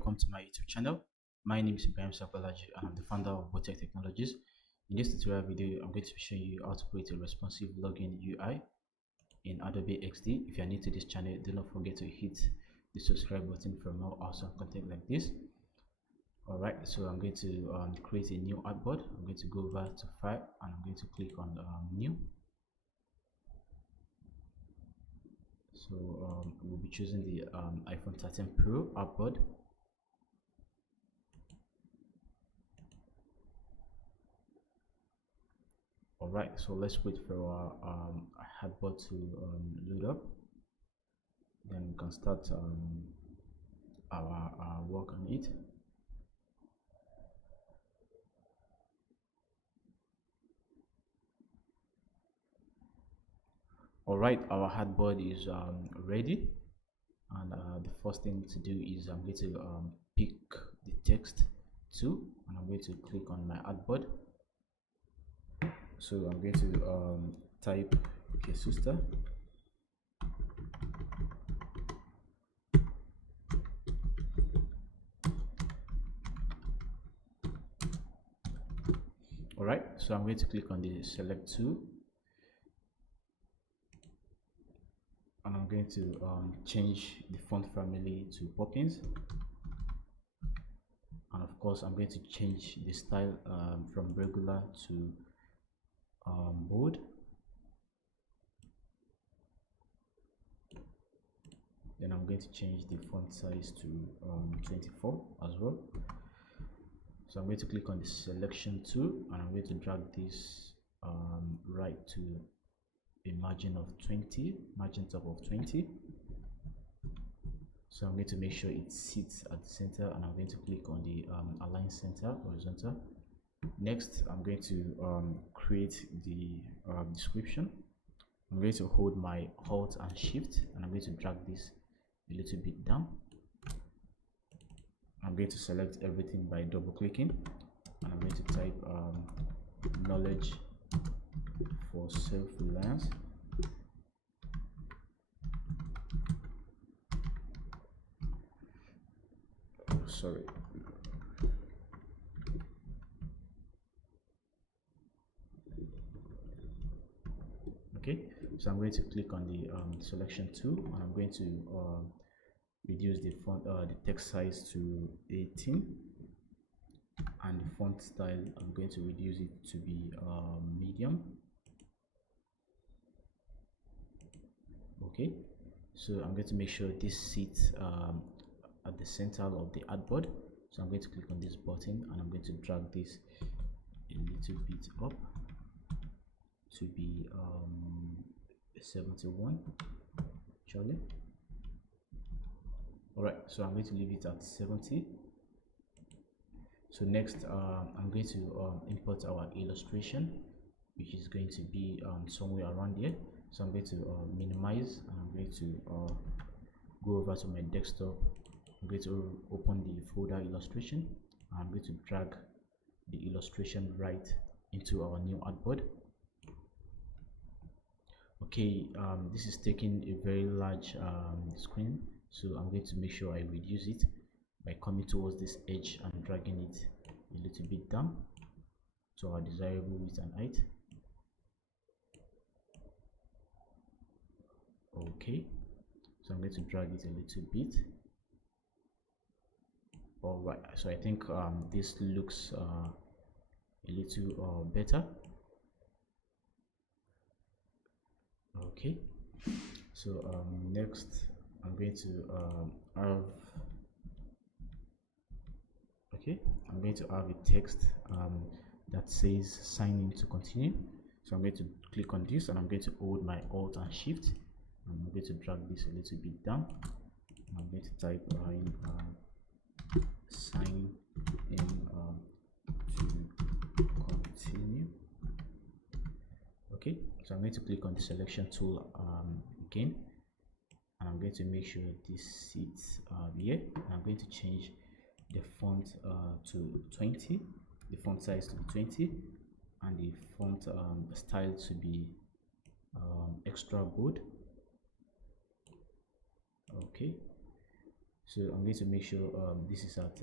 welcome to my YouTube channel. My name is Ibrahim Sapalaji and I'm the founder of Botech Technologies. In this tutorial video, I'm going to be showing you how to create a responsive login UI in Adobe XD. If you are new to this channel, do not forget to hit the subscribe button for more awesome content like this. Alright, so I'm going to create a new artboard. I'm going to go over to File and I'm going to click on New. So we'll be choosing the iPhone 13 Pro artboard. Alright, so let's wait for our artboard to load up. Then we can start our work on it. Alright, our artboard is ready, and the first thing to do is I'm going to pick the text tool and I'm going to click on my artboard. So I'm going to type sister. Alright, so I'm going to click on the select tool and I'm going to change the font family to Perkins, and of course I'm going to change the style from regular to bold. Then I'm going to change the font size to 24 as well. So I'm going to click on the selection tool and I'm going to drag this right to a margin of 20, margin top of 20. So I'm going to make sure it sits at the center and I'm going to click on the align center horizontal. Next, I'm going to create the description. I'm going to hold my Alt and Shift and I'm going to drag this a little bit down. I'm going to select everything by double clicking and I'm going to type knowledge for self-reliance. Oh, sorry. Okay, so I'm going to click on the selection tool and I'm going to reduce the font, the text size to 18, and the font style I'm going to reduce it to be medium. Okay, so I'm going to make sure this sits at the center of the artboard. So I'm going to click on this button and I'm going to drag this a little bit up to be 71 actually. Alright, so I'm going to leave it at 70. So next I'm going to import our illustration, which is going to be somewhere around here. So I'm going to minimize and I'm going to go over to my desktop. I'm going to open the folder illustration. I'm going to drag the illustration right into our new artboard. Okay, this is taking a very large screen, so I'm going to make sure I reduce it by coming towards this edge and dragging it a little bit down to our desirable width and height. Okay, so I'm going to drag it a little bit. Alright, so I think this looks a little better. Okay, so next I'm going to have a text that says sign in to continue. So I'm going to click on this and I'm going to hold my Alt and Shift. I'm going to drag this a little bit down. I'm going to type in sign in to continue. Okay, so I'm going to click on the selection tool again, and I'm going to make sure this sits here, and I'm going to change the font to 20, the font size to be 20, and the font style to be extra bold. Okay, So I'm going to make sure this is at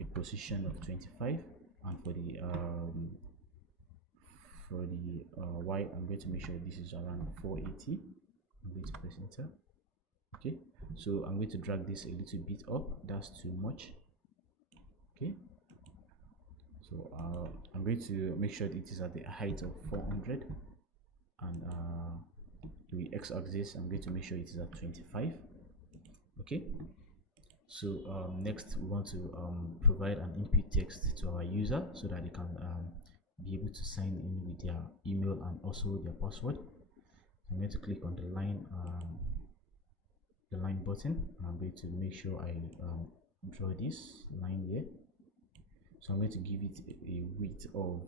a position of 25, and for the y, I'm going to make sure this is around 480. I'm going to press enter. Okay, so I'm going to drag this a little bit up. That's too much. Okay, so I'm going to make sure that it is at the height of 400, and the x-axis I'm going to make sure it is at 25. Okay, so next we want to provide an input text to our user so that they can be able to sign in with their email and also their password. So I'm going to click on the line button, and I'm going to make sure I draw this line here. So I'm going to give it a width of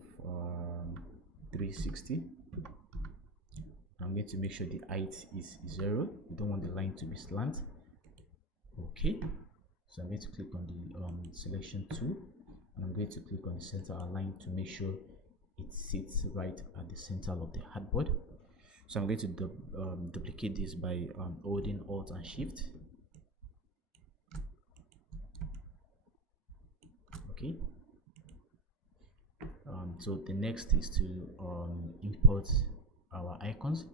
360. I'm going to make sure the height is 0. We don't want the line to be slant. Okay, so I'm going to click on the selection tool, and I'm going to click on the center align to make sure it sits right at the center of the hardboard. So I'm going to duplicate this by holding Alt and Shift. Okay. So the next is to import our icons.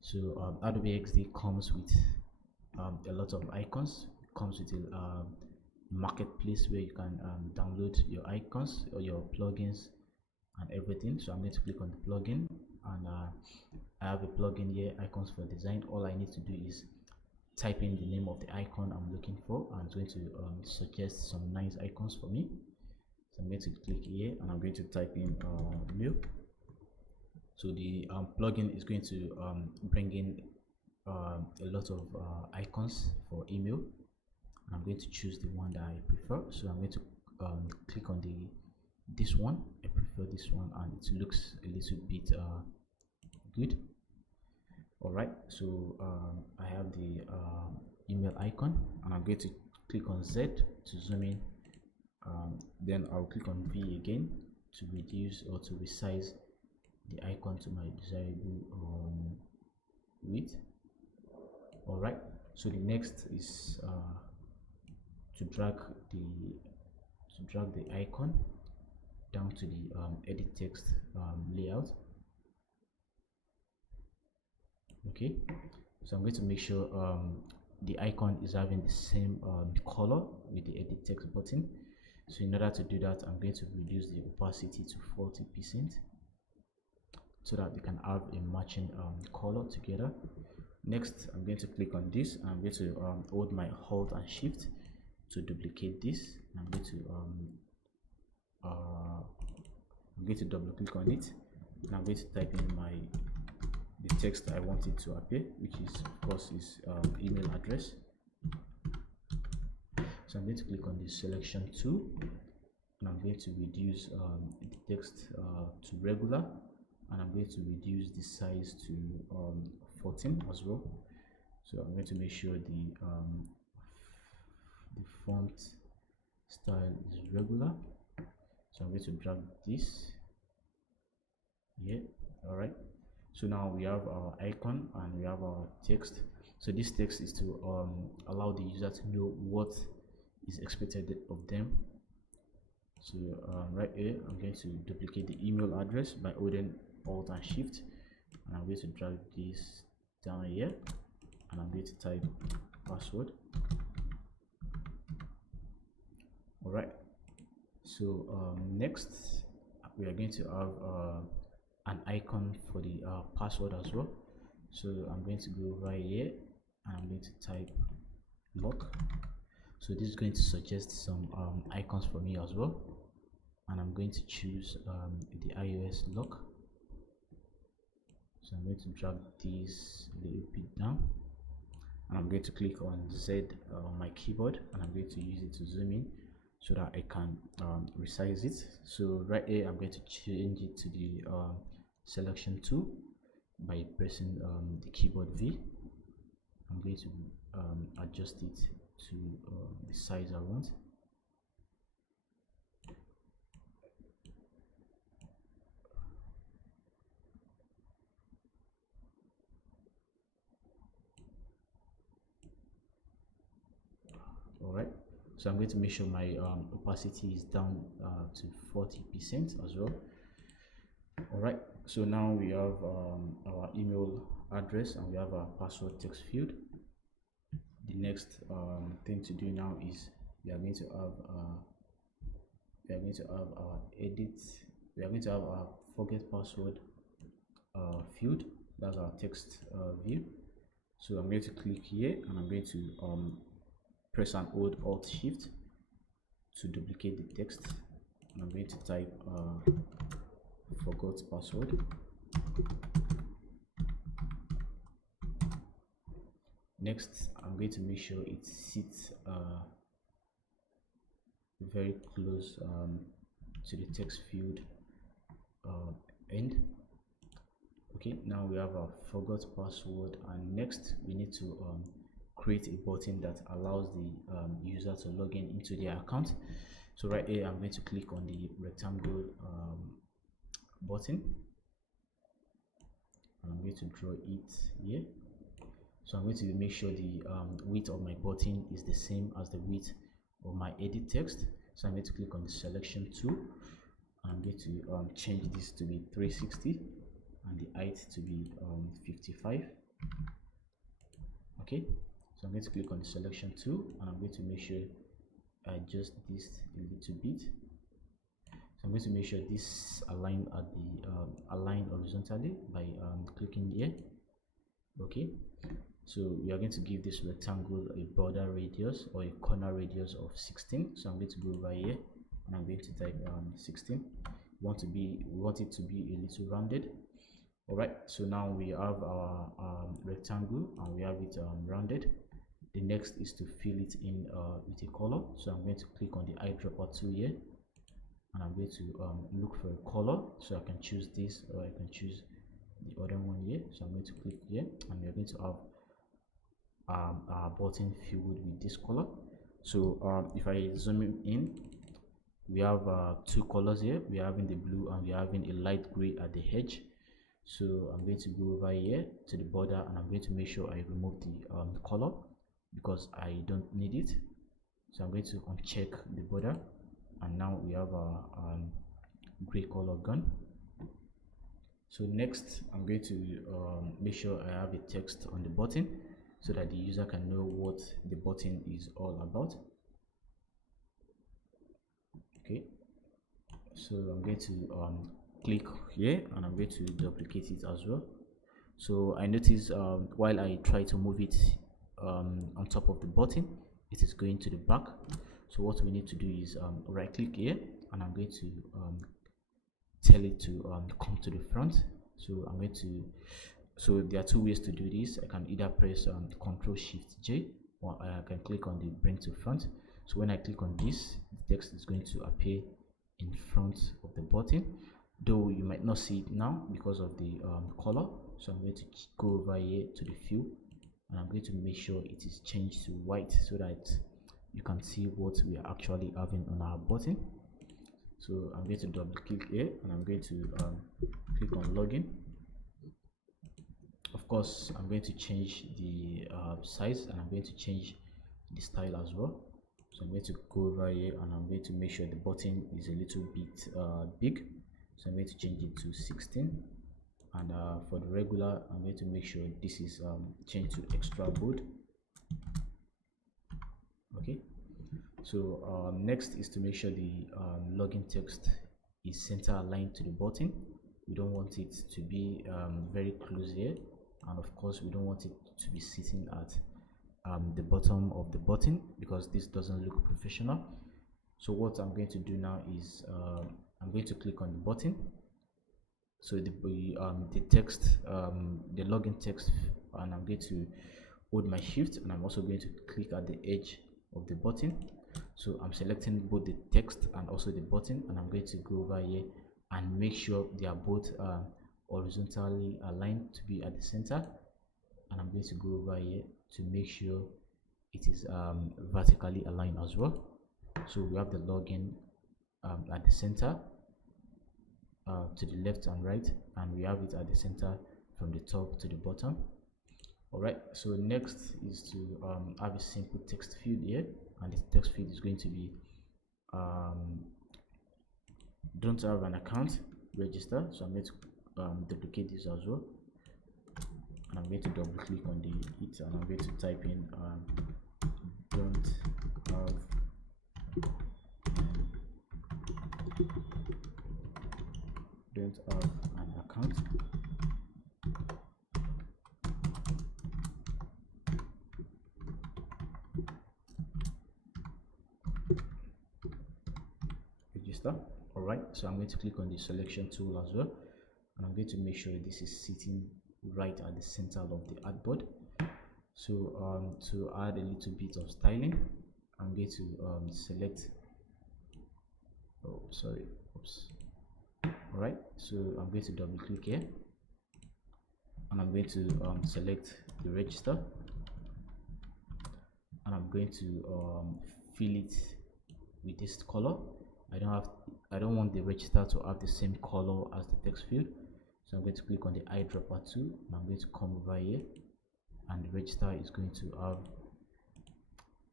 So Adobe XD comes with a lot of icons. It comes with a marketplace where you can download your icons or your plugins and everything. So I'm going to click on the plugin, and I have a plugin here, icons for design. All I need to do is type in the name of the icon I'm looking for, and it's going to suggest some nice icons for me. So I'm going to click here, and I'm going to type in mail. So the plugin is going to bring in a lot of icons for email. I'm going to choose the one that I prefer. So I'm going to click on this one. I prefer this one, and it looks a little bit good. All right, so I have the email icon, and I'm going to click on Z to zoom in. Then I'll click on V again to reduce or to resize the icon to my desirable width. All right, so the next is to drag the icon down to the edit text layout. Okay, so I'm going to make sure the icon is having the same color with the edit text button. So in order to do that, I'm going to reduce the opacity to 40% so that they can have a matching color together. Next, I'm going to click on this, and I'm going to hold my Alt and Shift to duplicate this. I'm going to double click on it, and I'm going to type in the text I want it to appear, which is of course is email address. So I'm going to click on the selection tool, and I'm going to reduce the text to regular, and I'm going to reduce the size to 14 as well. So I'm going to make sure the font style is regular. So I'm going to drag this here. All right, so now we have our icon and we have our text. So this text is to allow the user to know what is expected of them. So right here, I'm going to duplicate the email address by holding Alt and Shift, and I'm going to drag this down here, and I'm going to type password. All right, so next we are going to have an icon for the password as well. So I'm going to go right here, and I'm going to type lock. So this is going to suggest some icons for me as well, and I'm going to choose the iOS lock. So I'm going to drag this a little bit down, and I'm going to click on Z on my keyboard, and I'm going to use it to zoom in so that I can resize it. So right here, I'm going to change it to the selection tool by pressing the keyboard V. I'm going to adjust it to the size I want. So I'm going to make sure my opacity is down to 40% as well. All right, so now we have our email address and we have our password text field. The next thing to do now is we are going to have our edit. We are going to have our forget password field. That's our text view. So I'm going to click here and I'm going to press and hold Alt Shift to duplicate the text. And I'm going to type forgot password. Next, I'm going to make sure it sits very close to the text field end. Okay, now we have our forgot password, and next we need to create a button that allows the user to log in into their account. So right here I'm going to click on the rectangle button and I'm going to draw it here. So I'm going to make sure the width of my button is the same as the width of my edit text. So I'm going to click on the selection tool. I'm going to change this to be 360 and the height to be 55. Okay, so I'm going to click on the selection tool and I'm going to make sure I adjust this a little bit. So I'm going to make sure this align at the align horizontally by clicking here. Okay, so we are going to give this rectangle a border radius or a corner radius of 16. So I'm going to go over here and I'm going to type 16. We want it to be a little rounded. All right, so now we have our rectangle and we have it rounded. The next is to fill it in with a color. So I'm going to click on the eyedropper tool here and I'm going to look for a color. So I can choose this or I can choose the other one here. So I'm going to click here and we're going to have our button filled with this color. So if I zoom in, we have two colors here. We are having the blue and we are having a light gray at the edge. So I'm going to go over here to the border and I'm going to make sure I remove the color because I don't need it. So I'm going to uncheck the border and now we have our gray color gone. So next I'm going to make sure I have a text on the button so that the user can know what the button is all about. Okay, so I'm going to click here and I'm going to duplicate it as well. So I notice while I try to move it on top of the button, it is going to the back. So what we need to do is right click here and I'm going to tell it to come to the front. So I'm going to, so there are two ways to do this. I can either press Ctrl Shift J or I can click on the bring to front. So when I click on this, the text is going to appear in front of the button, though you might not see it now because of the color. So I'm going to go over here to the fill and I'm going to make sure it is changed to white so that you can see what we are actually having on our button. So I'm going to double click here and I'm going to click on login. Of course I'm going to change the size and I'm going to change the style as well. So I'm going to go over here and I'm going to make sure the button is a little bit big. So I'm going to change it to 16 and for the regular I'm going to make sure this is changed to extra bold. Okay, so next is to make sure the login text is center aligned to the button. We don't want it to be very close here, and of course we don't want it to be sitting at the bottom of the button because this doesn't look professional. So what I'm going to do now is I'm going to click on the button. So the text, the login text, and I'm going to hold my shift and I'm also going to click at the edge of the button. So I'm selecting both the text and also the button and I'm going to go over here and make sure they are both horizontally aligned to be at the center, and I'm going to go over here to make sure it is vertically aligned as well. So we have the login at the center to the left and right, and we have it at the center from the top to the bottom. All right, so next is to have a simple text field here, and the text field is going to be don't have an account, register. So I'm going to duplicate this as well, and I'm going to double click on it, and I'm going to type in don't have an account. Register. All right, so I'm going to click on the selection tool as well, and I'm going to make sure this is sitting right at the center of the artboard. So to add a little bit of styling, I'm going to select, oh sorry, oops. All right, so I'm going to double click here, and I'm going to select the register, and I'm going to fill it with this color. I don't want the register to have the same color as the text field, so I'm going to click on the eyedropper tool, and I'm going to come over here, and the register is going to have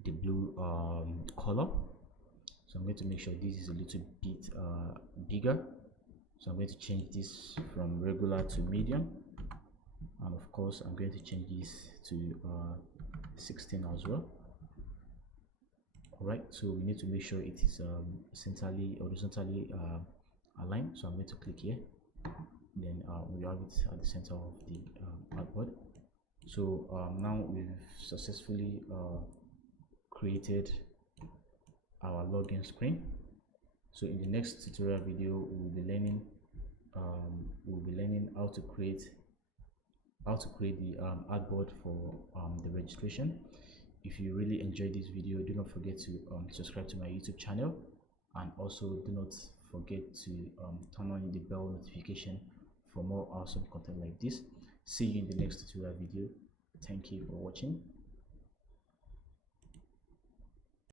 the blue color. So I'm going to make sure this is a little bit bigger, so I'm going to change this from regular to medium, and of course I'm going to change this to 16 as well. All right, so we need to make sure it is horizontally aligned. So I'm going to click here, then we have it at the center of the artboard. So now we've successfully created our login screen. So in the next tutorial video, we will be learning how to create the artboard for the registration. If you really enjoyed this video, do not forget to subscribe to my YouTube channel, and also do not forget to turn on the bell notification for more awesome content like this. See you in the next tutorial video. Thank you for watching.